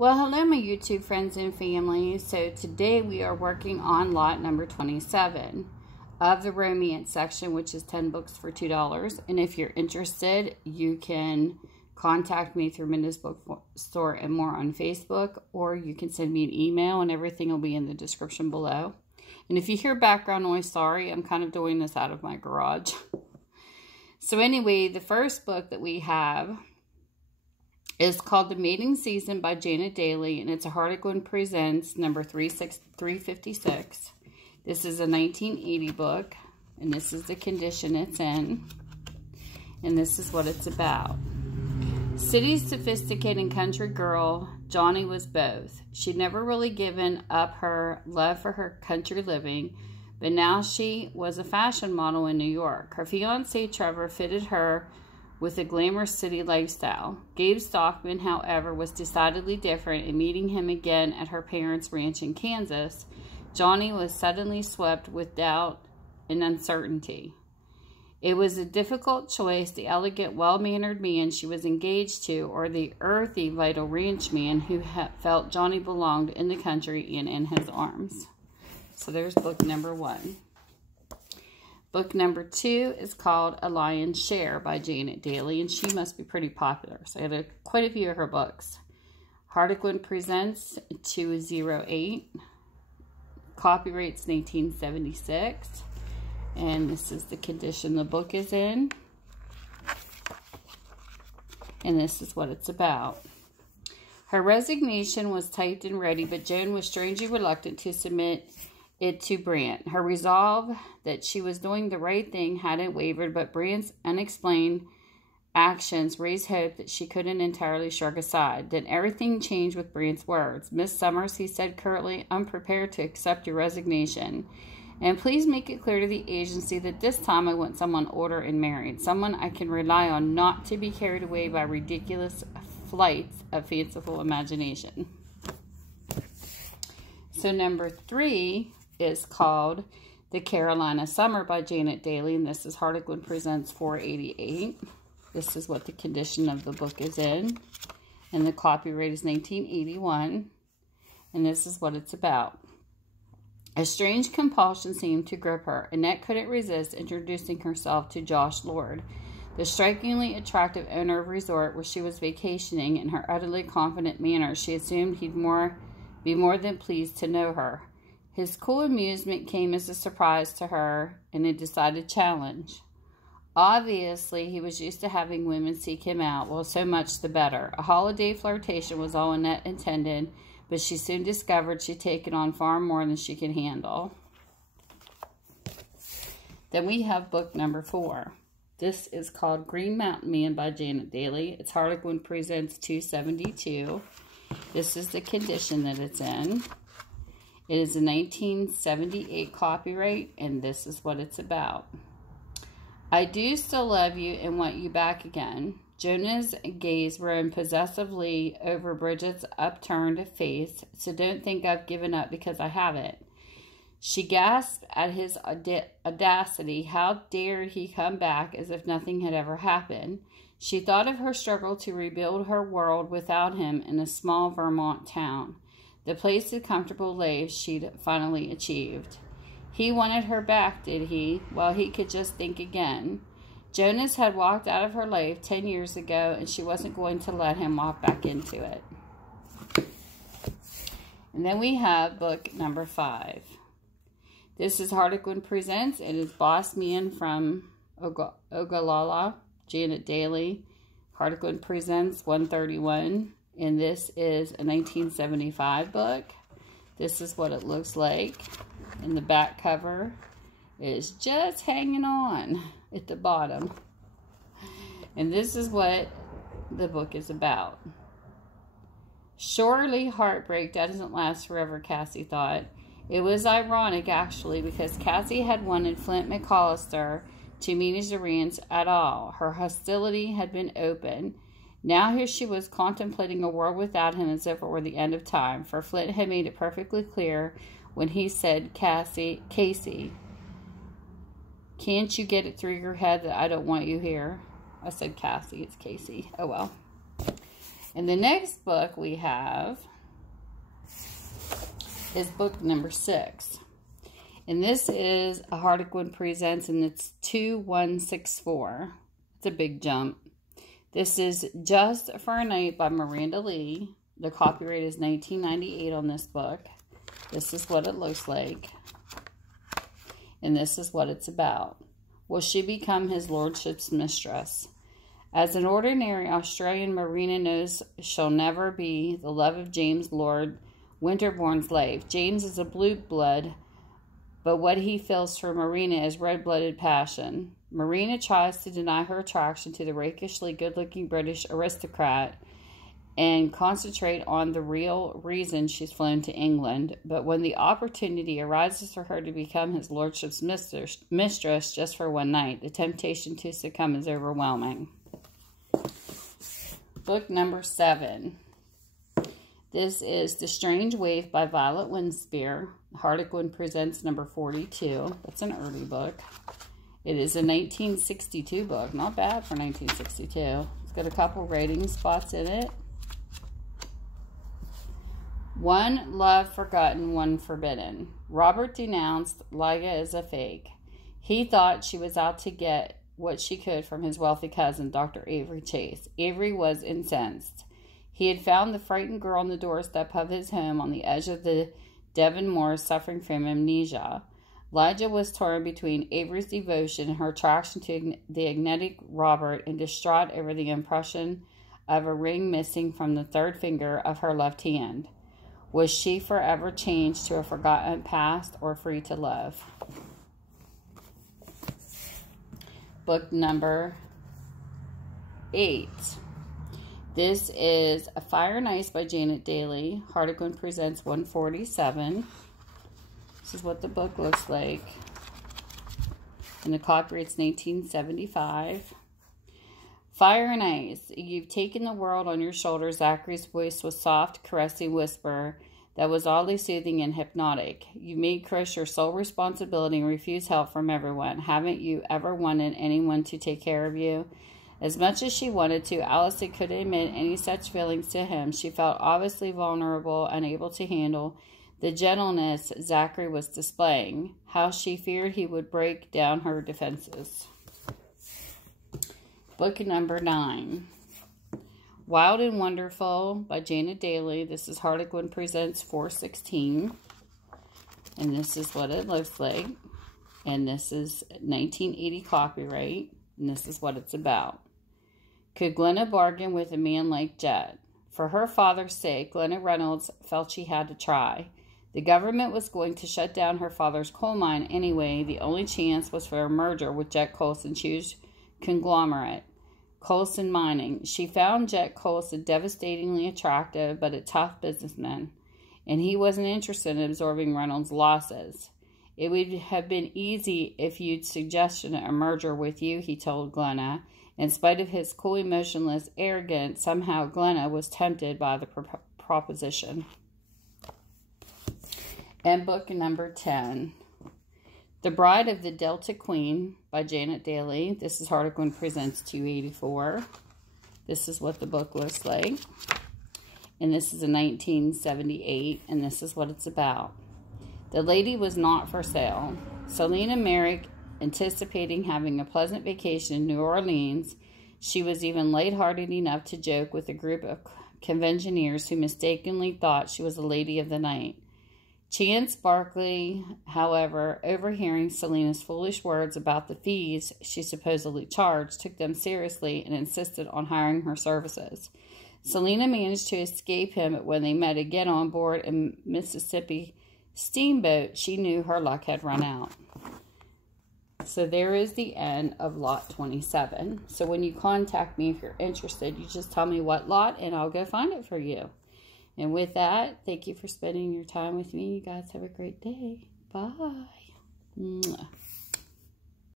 Well, hello my YouTube friends and family. So today we are working on lot number 27 of the romance section, which is 10 books for $2. And if you're interested, you can contact me through Minda's Bookstore and More on Facebook, or you can send me an email and everything will be in the description below. And if you hear background noise, sorry, I'm kind of doing this out of my garage. So anyway, the first book that we have is called The Mating Season by Dailey, and it's a Harlequin Presents number 356. This is a 1980 book, and this is the condition it's in, and this is what it's about. City's sophisticated country girl, Johnny was both. She'd never really given up her love for her country living, but now she was a fashion model in New York. Her fiancé, Trevor, fitted her with a glamorous city lifestyle. Gabe Stockman, however, was decidedly different, and meeting him again at her parents' ranch in Kansas, Johnny was suddenly swept with doubt and uncertainty. It was a difficult choice, the elegant, well-mannered man she was engaged to, or the earthy, vital ranchman who felt Johnny belonged in the country and in his arms. So there's book number 1. Book number 2 is called A Lion's Share by Dailey, and she must be pretty popular. So I have quite a few of her books. Harlequin Presents 208. Copyright's 1976. And this is the condition the book is in. And this is what it's about. Her resignation was typed and ready, but Joan was strangely reluctant to submit it to Brant. Her resolve that she was doing the right thing hadn't wavered, but Brant's unexplained actions raised hope that she couldn't entirely shrug aside. Then everything changed with Brant's words. "Miss Summers," he said curtly, "I'm prepared to accept your resignation. And please make it clear to the agency that this time I want someone older and married. Someone I can rely on, not to be carried away by ridiculous flights of fanciful imagination." So number 3 is called The Carolina Summer by Dailey, and this is Harlequin Presents 488. This is what the condition of the book is in, and the copyright is 1981, and this is what it's about. A strange compulsion seemed to grip her. Annette couldn't resist introducing herself to Josh Lord, the strikingly attractive owner of a resort where she was vacationing. In her utterly confident manner, she assumed he'd be more than pleased to know her. His cool amusement came as a surprise to her and a decided challenge. Obviously, he was used to having women seek him out. Well, so much the better. A holiday flirtation was all Annette intended, but she soon discovered she'd taken on far more than she could handle. Then we have book number 4. This is called Green Mountain Man by Dailey. It's Harlequin Presents 272. This is the condition that it's in. It is a 1978 copyright, and this is what it's about. I do still love you and want you back again. Jonah's gaze roamed possessively over Bridget's upturned face, so don't think I've given up because I haven't. She gasped at his audacity. How dared he come back as if nothing had ever happened? She thought of her struggle to rebuild her world without him in a small Vermont town, the place of comfortable life she'd finally achieved. He wanted her back, did he? Well, he could just think again. Jonas had walked out of her life 10 years ago, and she wasn't going to let him walk back into it. And then we have book number 5. This is Harlequin Presents. It is Boss Man from Ogallala, Dailey. Harlequin Presents 131. And this is a 1975 book. This is what it looks like. And the back cover is just hanging on at the bottom. And this is what the book is about. Surely heartbreak doesn't last forever, Cassie thought. It was ironic, actually, because Cassie had wanted Flint McAllister to manage the ranch at all. Her hostility had been open. Now here she was contemplating a world without him as if it were the end of time, for Flint had made it perfectly clear when he said, Casey, can't you get it through your head that I don't want you here? I said Cassie, it's Casey. Oh well. And the next book we have is book number 6. And this is a Harlequin Presents, and it's 2164. It's a big jump. This is Just for a Night by Miranda Lee. The copyright is 1998 on this book. This is what it looks like. And this is what it's about. Will she become his lordship's mistress? As an ordinary Australian, Marina knows she'll never be the love of James Lord Winterbourne's life. James is a blue blood, but what he feels for Marina is red-blooded passion. Marina tries to deny her attraction to the rakishly good-looking British aristocrat and concentrate on the real reason she's flown to England. But when the opportunity arises for her to become his lordship's mistress just for one night, the temptation to succumb is overwhelming. Book number 7. This is The Strange Waif by Violet Winspear. Harlequin Presents number 42. That's an early book. It is a 1962 book. Not bad for 1962. It's got a couple rating spots in it. One love forgotten, one forbidden. Robert denounced Lyon as a fake. He thought she was out to get what she could from his wealthy cousin, Dr. Avery Chase. Avery was incensed. He had found the frightened girl on the doorstep of his home on the edge of the Devon moors, suffering from amnesia. Lydia was torn between Avery's devotion and her attraction to the enigmatic Robert, and distraught over the impression of a ring missing from the third finger of her left hand. Was she forever changed to a forgotten past, or free to love? Book number 8. This is A Fire and Ice by Janet Dailey. Harlequin Presents 147. This is what the book looks like. And the copyright's 1975. Fire and Ice. You've taken the world on your shoulders. Zachary's voice was soft, caressing whisper that was oddly soothing and hypnotic. You made Chris your sole responsibility and refused help from everyone. Haven't you ever wanted anyone to take care of you? As much as she wanted to, Allison couldn't admit any such feelings to him. She felt obviously vulnerable, unable to handle the gentleness Zachary was displaying. How she feared he would break down her defenses. Book number 9. Wild and Wonderful by Janet Dailey. This is Harlequin Presents 416. And this is what it looks like. And this is 1980 copyright. And this is what it's about. Could Glenna bargain with a man like Jet? For her father's sake, Glenna Reynolds felt she had to try. The government was going to shut down her father's coal mine anyway. The only chance was for a merger with Jet Colson's huge conglomerate, Colson Mining. She found Jet Colson devastatingly attractive, but a tough businessman, and he wasn't interested in absorbing Reynolds' losses. It would have been easy if you'd suggested a merger with you, he told Glenna. In spite of his cool, emotionless arrogance, somehow Glenna was tempted by the proposition. And book number 10. The Bride of the Delta Queen by Janet Dailey. This is Harlequin Presents 284. This is what the book looks like. And this is a 1978, and this is what it's about. The lady was not for sale. Selena Merrick, anticipating having a pleasant vacation in New Orleans, she was even lighthearted enough to joke with a group of conventioneers who mistakenly thought she was a lady of the night. Chance Barkley, however, overhearing Selena's foolish words about the fees she supposedly charged, took them seriously and insisted on hiring her services. Selena managed to escape him, but when they met again on board a Mississippi steamboat, she knew her luck had run out. So there is the end of lot 27. So when you contact me, if you're interested, you just tell me what lot and I'll go find it for you. And with that, thank you for spending your time with me. You guys have a great day. Bye. Mwah.